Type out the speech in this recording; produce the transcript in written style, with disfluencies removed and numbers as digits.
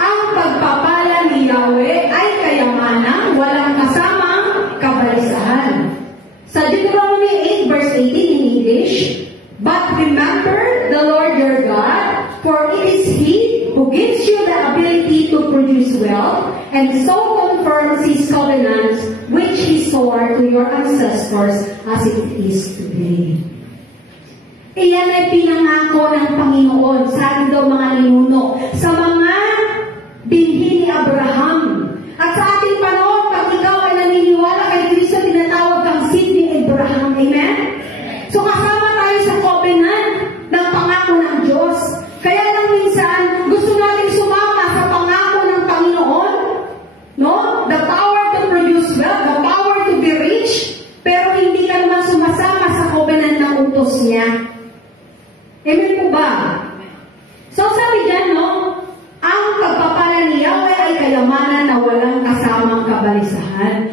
Ang pagpapala ni Yahweh ay kayamanan, walang kasamang kabalisahan. Sa Deuteronomy 8 verse 18 in English, but remember the Lord your God, for it is He who gives you the ability to produce wealth, and so confirms His covenants, which He swore to your ancestors as it is today. Iyan ay pinangako ng Panginoon sa ating daw mga ninuno, sa mga binhi ni Abraham. At sa ating panahon, pag ikaw ay naniniwala kay Kristo, tinatawag kang seed ni Abraham. Amen? So kasama tayo sa covenant ng pangako ng Diyos. Kaya lang minsan, gusto natin sumama sa pangako ng Panginoon, no? The power to produce wealth, the power to be rich, pero hindi ka naman sumasama sa covenant ng utos niya. Amen po ba? So sabi dyan, no? Ang pagpapala ni Yahweh ay kayamanan na walang kasamang kabalisahan.